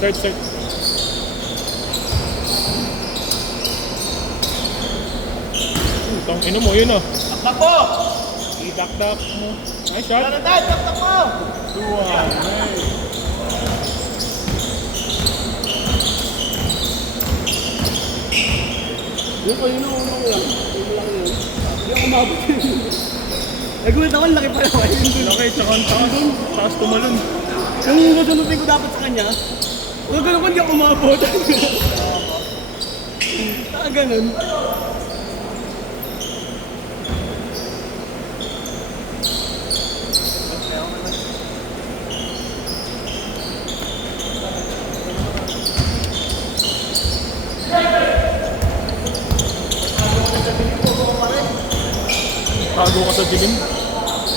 Start. Itong ino mo, yun o. Taktak mo! I-dakdak mo. Nice shot. Dad, taktak mo! 2-1. Nice. Yung ko yun, uno ko yan. Yung laki yun. Hindi ako umabot yun. Nagulat ako, laki pa naman. Laki, tsaka ang taas tumalon. Yung nasunupin ko dapat sa kanya, huwag ganun ko hindi ako umabot. Ganun. Tago ka sa dilim.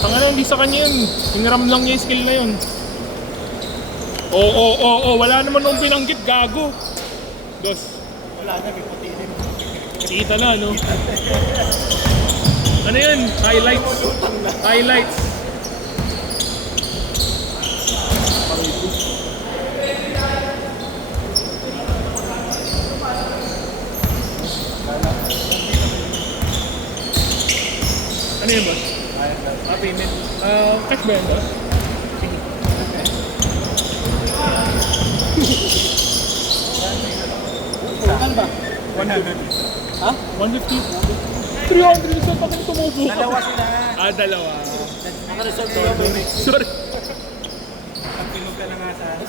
Tangina, hindi sa kanya yun. Hiniram lang niya yung skill na yun. Oo. Wala naman nung pinanggit, gago. Dos. Wala na, may puti din. Kita na, no? Ano yun? Highlights. Ano yun, boss? Payment. Cash ba yan, boss? Sige. Saan ba? 100. Ha? 150. 300 isa pa kayo tumubo. Dalawa sila. Dalawa. Naka-reserve ko yung baby. Sorry. Pagpinog ka na nga sa ano.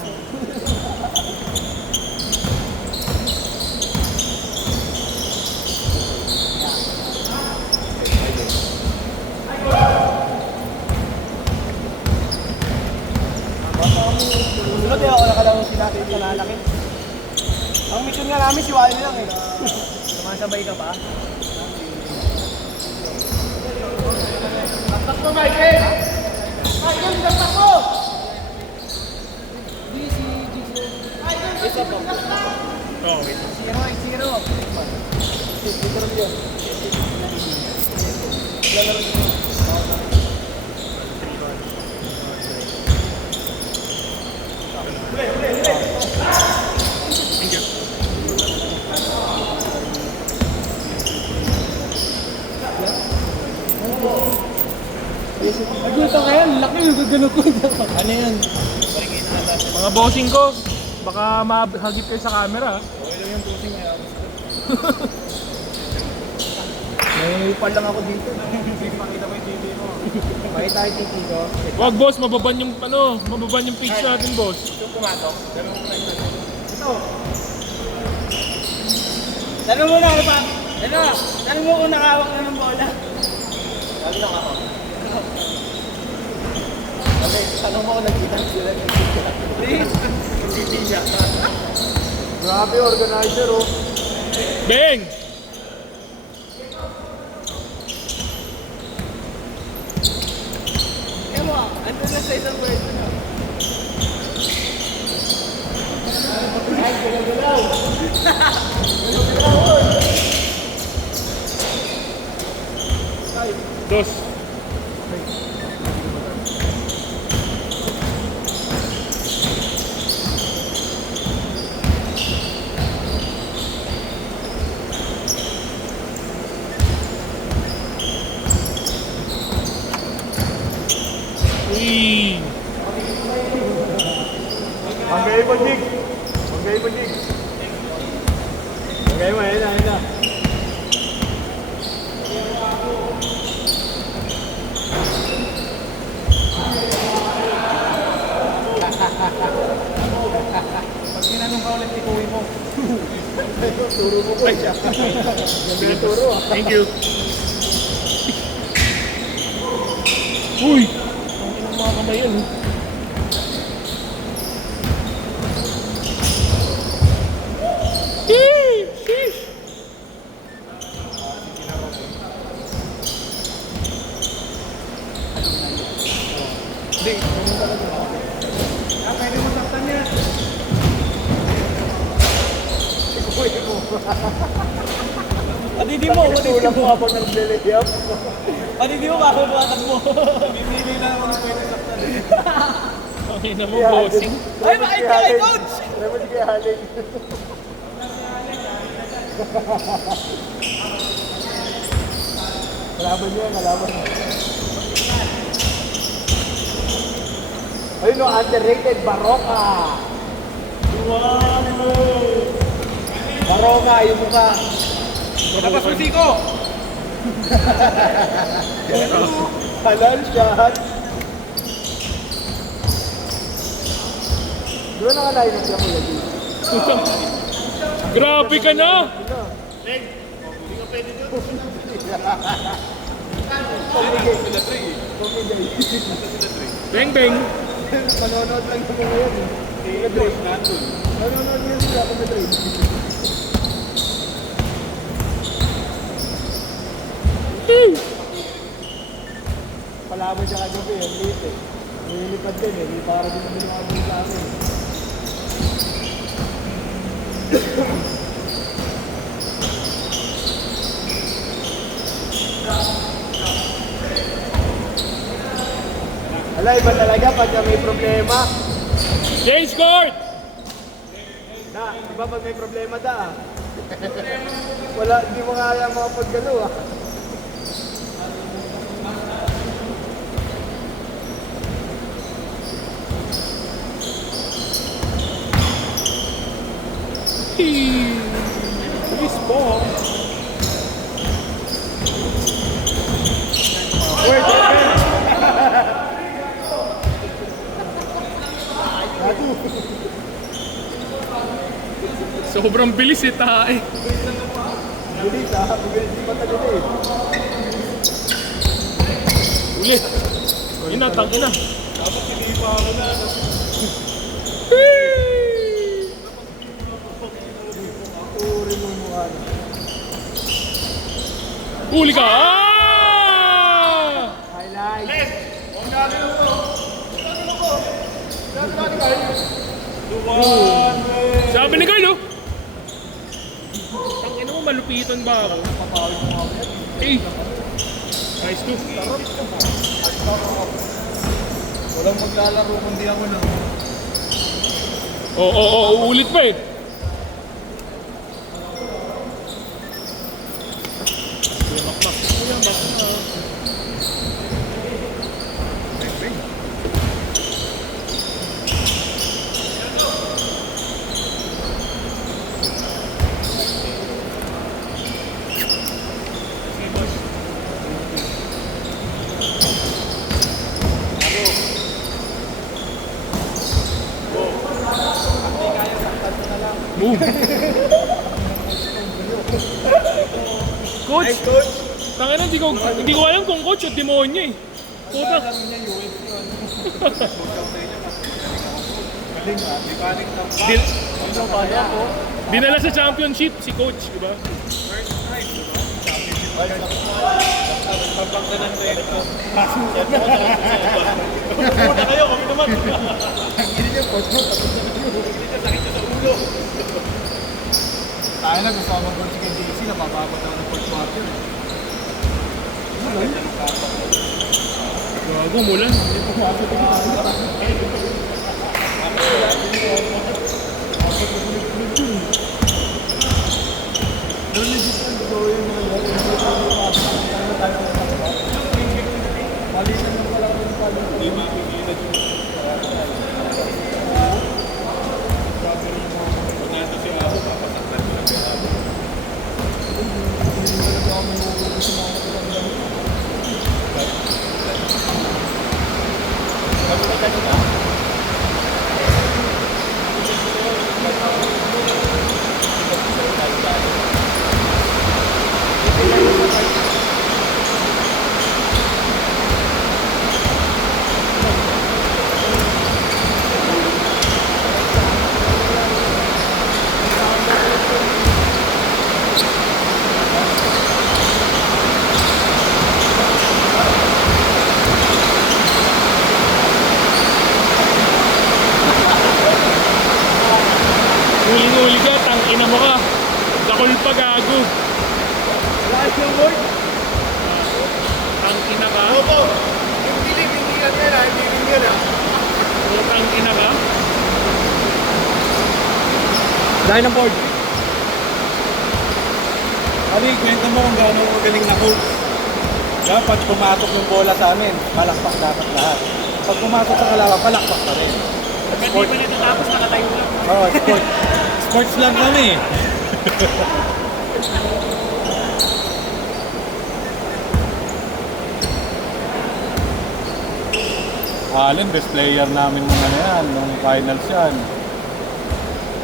Sunod eh, ako nakalaro si natin sa lalaki. Ang mission nga namin, si Wally lang eh. Sumasabay ka pa. Taktak mo, Michael! Michael, taktak mo! Isa po. Oh, wait. 0-0. Dito rin yun. Lalaro yun. Thank you. Nagulat ako ngayon, laki yung gagano ko. Ano yun? Mga bossing ko, baka mahagip kayo sa camera. Okay lang yung bossing ngayon. May upal lang ako dito. Hindi makita mo yung TV mo. Makita tayo TV ko. Wag boss, mababan yung pitch natin, boss. Yung pumatok, ganun ko lang. Ito. Tanong mo na ako pa. Tanong mo kung nakawak na ng bola. Lagi lang ako. Kasi tanong mo kung nagkita sila. Please. Hindi niya. Grabe, organizer oh. Beng! Ewan mo, andun na sa isang pwede na. Ay, gulaw-gulaw. Dos. Uy! Panggay mo, Nick. Panggay mo, ayun na. Pag tinanong ka ulit, ikuwi mo. Turo mo ko siya. Sige, Ganda turo ah. Thank you. Uy! Ang inang mga kamay yan. Sheesh! Hindi, ganun talaga. Pwede mo saktan niya. Ikuwi mo. Adidi mo, matulak mo habang nag-leleyap. Adidi mo, makakubuatan mo. Pipili lang ako na pwede saktan. Tangin na mo, bossing. Ay, makait ka kay coach! Alam mo, di kaya haling. Kalaban niya, kalaban niya. Ayun o, underrated, Baroka. Baroka, yung mukha. Tapos mo siko! Halal shot. Di ba naka-line up lang mo lagi? Grabe ka na! Beng beng! Manonood lang naman ngayon eh. Kumadrain. Manonood nga sila, kumadrain. Palaban siya kagabi, ang liit eh. Nilipad din eh, para din naman yung abong sa amin. Wala, iba talaga pagka may problema. Change court! Da, iba pag may problema da. Wala, di mo nga kaya makapagano ah. Police ball. Wait, sobrang bilis eh, tae. Bilis ah, bilis di matagal eh. Ulit. Ina, tangina. Uri mo yung mukha na. Huli ka! Ah! Highlight. Sabi ni Carlo. Tangina mo, malupitan ba ako? Eh. Nice to. Walang maglalaro kundi ako na. Oo, ulit pa eh. Move. Coach, tangina, hindi ko alam kung coach o demonyo eh. Puta. Dinala sa championship si coach, di ba? Tayo na gusto mo mag kay JC, napapabot ako ng fourth quarter. Gago, mulan. Huling-huli ka, tangina mo ka. Dakol pa, gago. Last yung word. Tangina ka. Opo. Yung bilib, hindi yan yan ah. Hindi yan ah. Putang Putang ina ka. Dahil ng board. Ano yung kwento mo kung gaano magaling na coach? Dapat pumatok yung bola sa amin, palakpak dapat lahat. Pag pumasok sa kalaban, palakpak pa rin. Ba't di ba natatapos nakatayo lang? Oo, sports lang kami. Allen, best player namin nung ano yan, nung finals yan.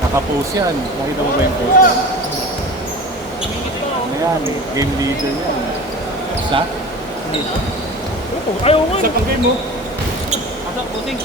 Nakapost yan. Nakita mo ba yung post yan? Ano yan, game leader yan. Sa? Ito, ayaw nga. Sa pang game mo. Asa, puting.